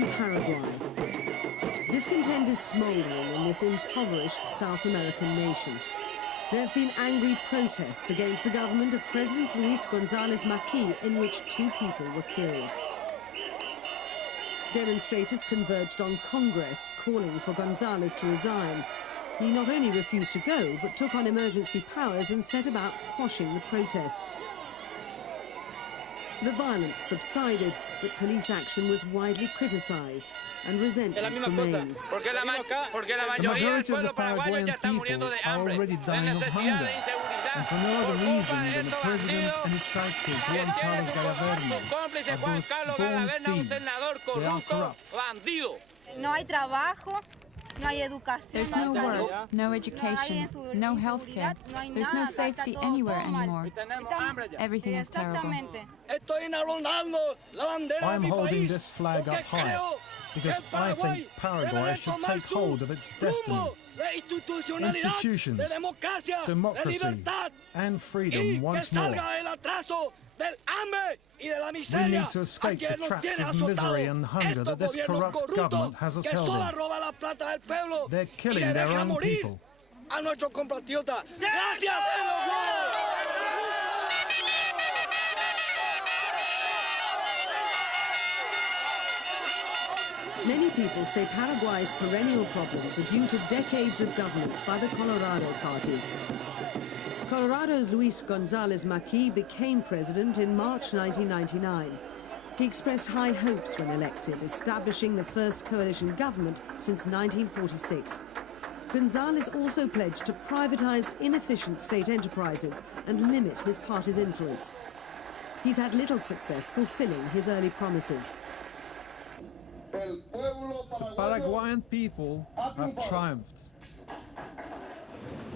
in Paraguay. Discontent is smouldering in this impoverished South American nation. There have been angry protests against the government of President Luis Gonzalez Macchi, in which 2 people were killed. Demonstrators converged on Congress, calling for Gonzalez to resign. He not only refused to go, but took on emergency powers and set about quashing the protests. The violence subsided, but police action was widely criticized, and resentment remains. The majority of the Paraguayan people are already dying of hunger, and for no other reason than the president and his sidekick, Juan Carlos Gallaverno, are both born thieves. They are corrupt. No hay trabajo. There's no work, no education, no healthcare. There's no safety anywhere anymore. Everything is terrible. I'm holding this flag up high because I think Paraguay should take hold of its destiny. Institutions, democracy, and freedom once more. We need to escape the traps of misery and hunger that this corrupt government has us held in. They're killing their own people. Many people say Paraguay's perennial problems are due to decades of government by the Colorado Party. Colorado's Luis Gonzalez Macchi became president in March 1999. He expressed high hopes when elected, establishing the first coalition government since 1946. Gonzalez also pledged to privatize inefficient state enterprises and limit his party's influence. He's had little success fulfilling his early promises. The Paraguayan people have triumphed.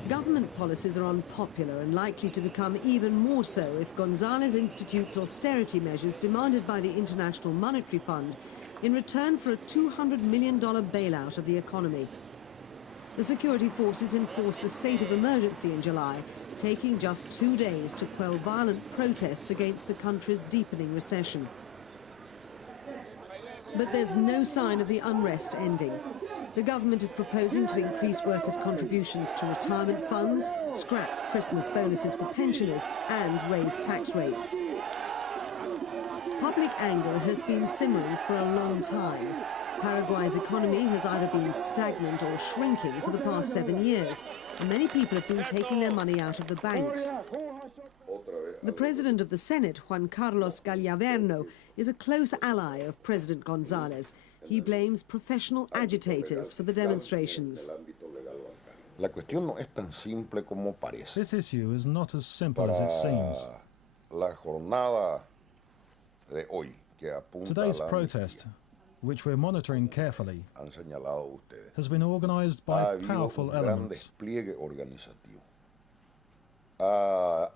Government policies are unpopular and likely to become even more so if Gonzalez institutes austerity measures demanded by the International Monetary Fund in return for a $200 million bailout of the economy. The security forces enforced a state of emergency in July, taking just 2 days to quell violent protests against the country's deepening recession. But there's no sign of the unrest ending. The government is proposing to increase workers' contributions to retirement funds, scrap Christmas bonuses for pensioners, and raise tax rates. Public anger has been simmering for a long time. Paraguay's economy has either been stagnant or shrinking for the past 7 years, and many people have been taking their money out of the banks. The president of the Senate, Juan Carlos Gallaverno, is a close ally of President Gonzalez. He blames professional agitators for the demonstrations. This issue is not as simple as it seems. Today's protest, which we're monitoring carefully, has been organized by powerful elements. A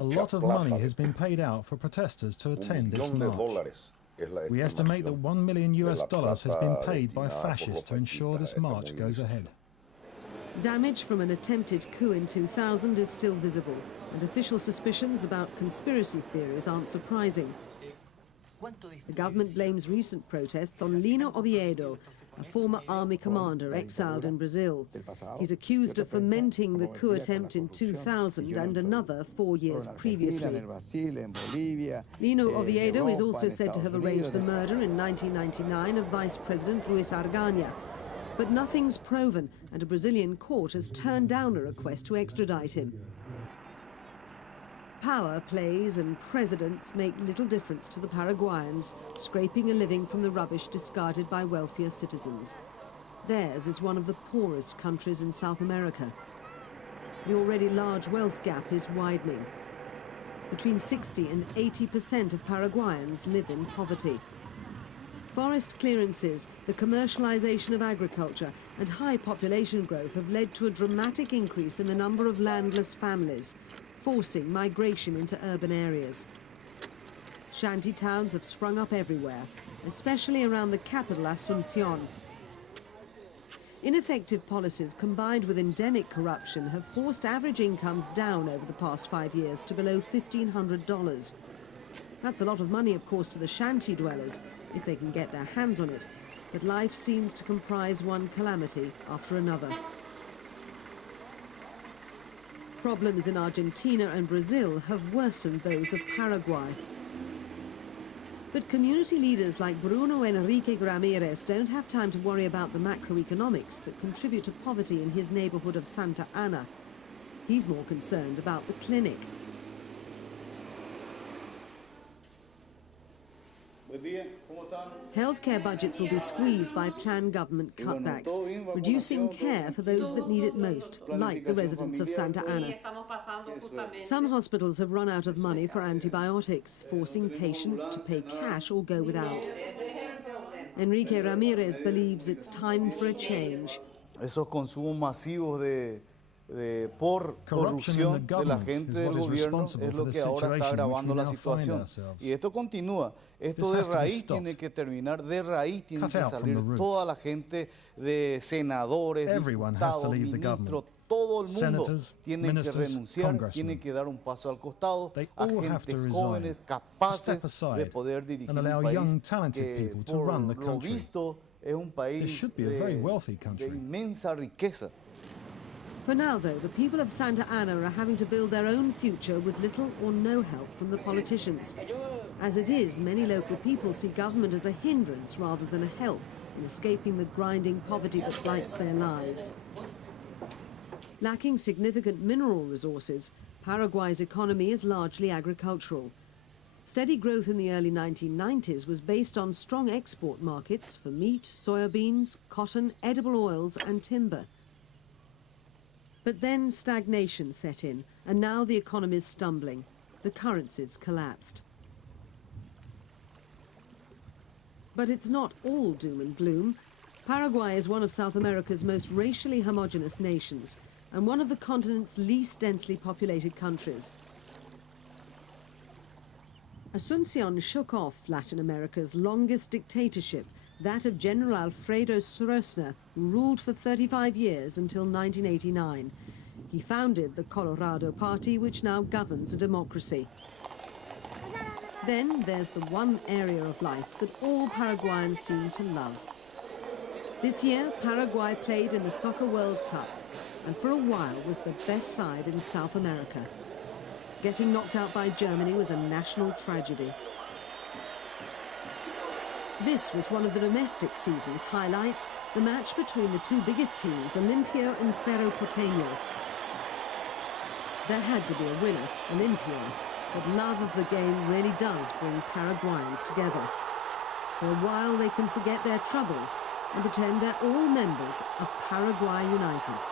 lot of money has been paid out for protesters to attend this march. We estimate that $1 million has been paid by fascists to ensure this march goes ahead. Damage from an attempted coup in 2000 is still visible, and official suspicions about conspiracy theories aren't surprising. The government blames recent protests on Lino Oviedo, a former army commander exiled in Brazil. He's accused of fomenting the coup attempt in 2000 and another 4 years previously. Lino Oviedo is also said to have arranged the murder in 1999 of Vice President Luis Argaña. But nothing's proven, and a Brazilian court has turned down a request to extradite him. Power plays and presidents make little difference to the Paraguayans, scraping a living from the rubbish discarded by wealthier citizens. Theirs is one of the poorest countries in South America. The already large wealth gap is widening. Between 60 and 80% of Paraguayans live in poverty. Forest clearances, the commercialization of agriculture, and high population growth have led to a dramatic increase in the number of landless families, forcing migration into urban areas. Shanty towns have sprung up everywhere, especially around the capital, Asuncion. Ineffective policies combined with endemic corruption have forced average incomes down over the past 5 years to below $1,500. That's a lot of money, of course, to the shanty dwellers, if they can get their hands on it. But life seems to comprise one calamity after another. Problems in Argentina and Brazil have worsened those of Paraguay. But community leaders like Bruno Henrique Ramirez don't have time to worry about the macroeconomics that contribute to poverty in his neighborhood of Santa Ana. He's more concerned about the clinic. Healthcare budgets will be squeezed by planned government cutbacks, reducing care for those that need it most, like the residents of Santa Ana. Some hospitals have run out of money for antibiotics, forcing patients to pay cash or go without. Enrique Ramirez believes it's time for a change. Esos consumos masivos por corrupción de la gente del gobierno es lo que ahora está agravando la situación. Y esto continúa. Esto de raíz tiene que terminar, de raíz tiene que salir toda la gente de senadores, diputados, ministros, todo el mundo tiene que renunciar, tiene que dar un paso al costado a gente jóvenes capaces de poder dirigir un país que por lo visto es un país de inmensa riqueza. For now, though, the people of Santa Ana are having to build their own future with little or no help from the politicians. As it is, many local people see government as a hindrance rather than a help in escaping the grinding poverty that blights their lives. Lacking significant mineral resources, Paraguay's economy is largely agricultural. Steady growth in the early 1990s was based on strong export markets for meat, soybeans, cotton, edible oils and timber. But then stagnation set in, and now the economy's stumbling. The currencies collapsed. But it's not all doom and gloom. Paraguay is one of South America's most racially homogeneous nations, and one of the continent's least densely populated countries. Asuncion shook off Latin America's longest dictatorship, that of General Alfredo Stroessner, who ruled for 35 years until 1989. He founded the Colorado Party, which now governs a democracy. Then there's the one area of life that all Paraguayans seem to love. This year, Paraguay played in the Soccer World Cup, and for a while was the best side in South America. Getting knocked out by Germany was a national tragedy. This was one of the domestic season's highlights, the match between the two biggest teams, Olimpio and Cerro Porteño. There had to be a winner, Olimpio, but love of the game really does bring Paraguayans together. For a while they can forget their troubles and pretend they're all members of Paraguay United.